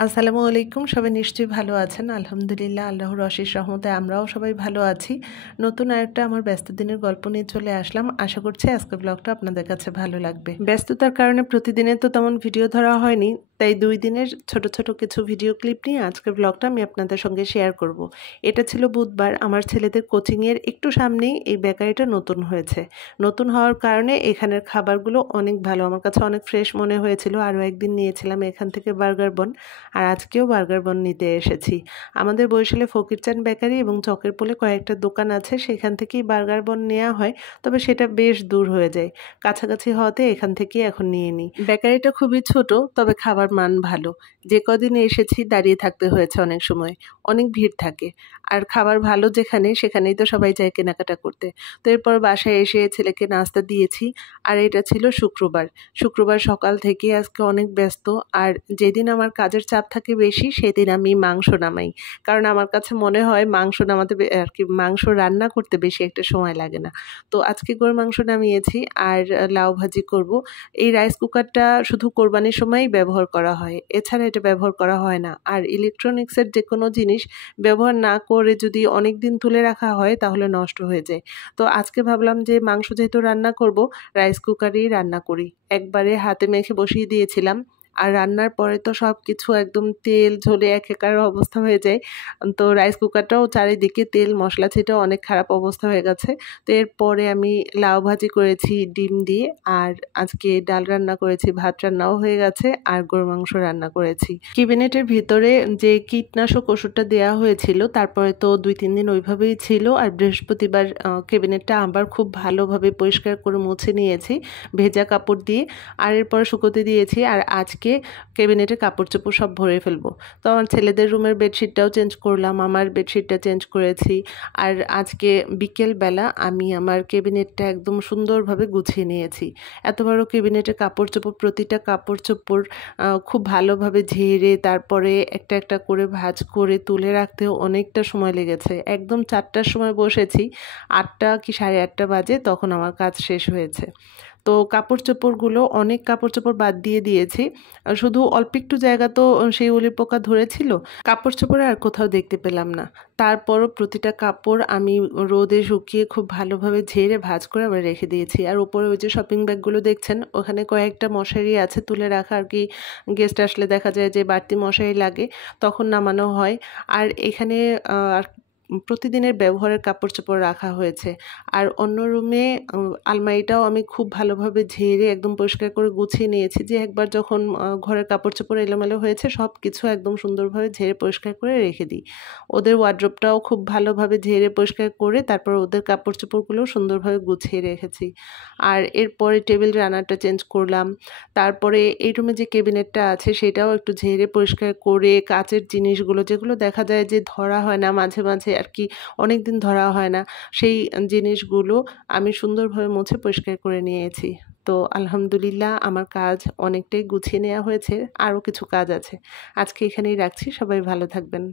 আসসালামু আলাইকুম। সবাই নিশ্চয়ই ভালো আছেন। আলহামদুলিল্লাহ আল্লাহর অশেষ রহমতে আমরাও সবাই ভালো আছি। নতুন আরেকটা আমার ব্যস্ত দিনের গল্প নিয়ে চলে আসলাম। আশা করছি আজকের ব্লগটা আপনাদের কাছে ভালো লাগবে। ব্যস্ততার কারণে প্রতিদিনের তো তেমন ভিডিও ধরা হয়নি। তাই ২ দিনের ছোট, ছোট কিছু ভিডিও ক্লিপ নিয়ে আজকের ব্লগটা আমি আপনাদের সঙ্গে শেয়ার করব। এটা ছিল বুধবার। আমার ছেলেদের কোচিংয়ের একটু সামনেই এই বেকারিটা নতুন হয়েছে। নতুন হওয়ার কারণে এখানের খাবারগুলো অনেক ভালো। আমার কাছে অনেক ফ্রেশ মনে হয়েছিল। আরও একদিন নিয়েছিলাম এখান থেকে বার্গার বন। আর আজকেও বার্গার বন নিতে এসেছি। আমাদের বরিশালে ফকিরচান বেকারি এবং চকের পোলে কয়েকটা দোকান আছে, সেখান থেকেই বার্গার বন নেওয়া হয়, তবে সেটা বেশ দূর হয়ে যায়। কাছাকাছি হওয়াতে এখান থেকেই এখন নিয়ে নিই। বেকারিটা খুবই ছোট, তবে খাবার মান ভালো। যে কদিন এসেছি দাঁড়িয়ে থাকতে হয়েছে অনেক সময়, অনেক ভিড় থাকে। আর খাবার ভালো যেখানে সেখানেই তো সবাই যায় কেনাকাটা করতে। তো এরপর বাসায় এসে ছেলেকে নাস্তা দিয়েছি। আর এটা ছিল শুক্রবার। শুক্রবার সকাল থেকে আজকে অনেক ব্যস্ত। আর যেদিন আমার কাজের চাপ থাকে বেশি সেদিন আমি মাংস নামাই। কারণ আমার কাছে মনে হয় মাংস নামাতে আর কি মাংস রান্না করতে বেশি একটা সময় লাগে না। তো আজকে গরুর মাংস নামিয়েছি আর লাউ ভাজি করব। এই রাইস কুকারটা শুধু কোরবানির সময়ই ব্যবহার করা হয়। এছাড়া এটা ব্যবহার করা হয় না। আর ইলেকট্রনিক্সের যেকোনো জিনিস ব্যবহার না করে যদি অনেকদিন তুলে রাখা হয় তাহলে নষ্ট হয়ে যায়। তো আজকে ভাবলাম যে মাংস যেহেতু রান্না করব, রাইস কুকারেই রান্না করি। একবারে হাতে মেখে বসিয়ে দিয়েছিলাম। আর রান্নার পরে তো সবকিছু একদম তেল ঝোলে একাকার অবস্থা হয়ে যায়। তো রাইস কুকারটাও চারিদিকে তেল মশলা ছিটে অনেক খারাপ অবস্থা হয়ে গেছে। তো এরপরে আমি লাউ ভাজি করেছি ডিম দিয়ে, আর আজকে ডাল রান্না করেছি, ভাত রান্নাও হয়ে গেছে, আর গরুর মাংস রান্না করেছি। ক্যাবিনেটের ভিতরে যে কীটনাশক ওষুধটা দেওয়া হয়েছিল তারপরে তো ২-৩ দিন ওইভাবেই ছিল। আর বৃহস্পতিবার ক্যাবিনেটটা আবার খুব ভালোভাবে পরিষ্কার করে মুছে নিয়েছি ভেজা কাপড় দিয়ে। আর এরপর শুকোতে দিয়েছি। আর আজকে ক্যাবিনেটে কাপড় চোপড় সব ভরে ফেলবো। তো আমার ছেলেদের রুমের বেডশিটটাও চেঞ্জ করলাম, আমার বেডশিটটা চেঞ্জ করেছি। আর আজকে বিকেলবেলা আমি আমার ক্যাবিনেটটা একদম সুন্দরভাবে গুছিয়ে নিয়েছি। এত বড় ক্যাবিনেটে কাপড় চোপড়, প্রতিটা কাপড় চোপড় খুব ভালোভাবে ঝেড়ে তারপরে একটা একটা করে ভাঁজ করে তুলে রাখতেও অনেকটা সময় লেগেছে। একদম ৪টার সময় বসেছি, ৮টা কি ৮:৩০ বাজে তখন আমার কাজ শেষ হয়েছে। তো কাপড় চোপড়গুলো অনেক কাপড় চোপড় বাদ দিয়েছি। শুধু অল্প একটু জায়গা তো সেই উলি পোকা ধরেছিল, কাপড় চোপড় আর কোথাও দেখতে পেলাম না। তারপরও প্রতিটা কাপড় আমি রোদে শুকিয়ে খুব ভালোভাবে ঝেড়ে ভাঁজ করে আবার রেখে দিয়েছি। আর উপরে ওই যে শপিং ব্যাগগুলো দেখছেন, ওখানে কয়েকটা মশারি আছে তুলে রাখা, আর কি গেস্ট আসলে দেখা যায় যে বাড়তি মশারি লাগে, তখন নামানো হয়। আর এখানে আর প্রতিদিনের ব্যবহারের কাপড় চোপড় রাখা হয়েছে। আর অন্য রুমে আলমারিটাও আমি খুব ভালোভাবে ঝেড়ে একদম পরিষ্কার করে গুছিয়ে নিয়েছি, যে একবার যখন ঘরের কাপড় চোপড় এলোমেলো হয়েছে সব কিছু একদম সুন্দরভাবে ঝেড়ে পরিষ্কার করে রেখে দিই। ওদের ওয়ার্ড্রোবটাও খুব ভালোভাবে ঝেড়ে পরিষ্কার করে তারপর ওদের কাপড় চোপড়গুলোও সুন্দরভাবে গুছিয়ে রেখেছি। আর এরপরে টেবিল রানারটা চেঞ্জ করলাম। তারপরে এই রুমে যে ক্যাবিনেটটা আছে সেটাও একটু ঝেড়ে পরিষ্কার করে কাচের জিনিসগুলো যেগুলো দেখা যায় যে ধরা হয় না মাঝে মাঝে, আর কি অনেক দিন ধরা হয় না, সেই জিনিসগুলো আমি সুন্দরভাবে মুছে পরিষ্কার করে নিয়েছি। তো আলহামদুলিল্লাহ আমার কাজ অনেকটাই গুছিয়ে নেওয়া হয়েছে, আরও কিছু কাজ আছে। আজকে এখানেই রাখছি, সবাই ভালো থাকবেন।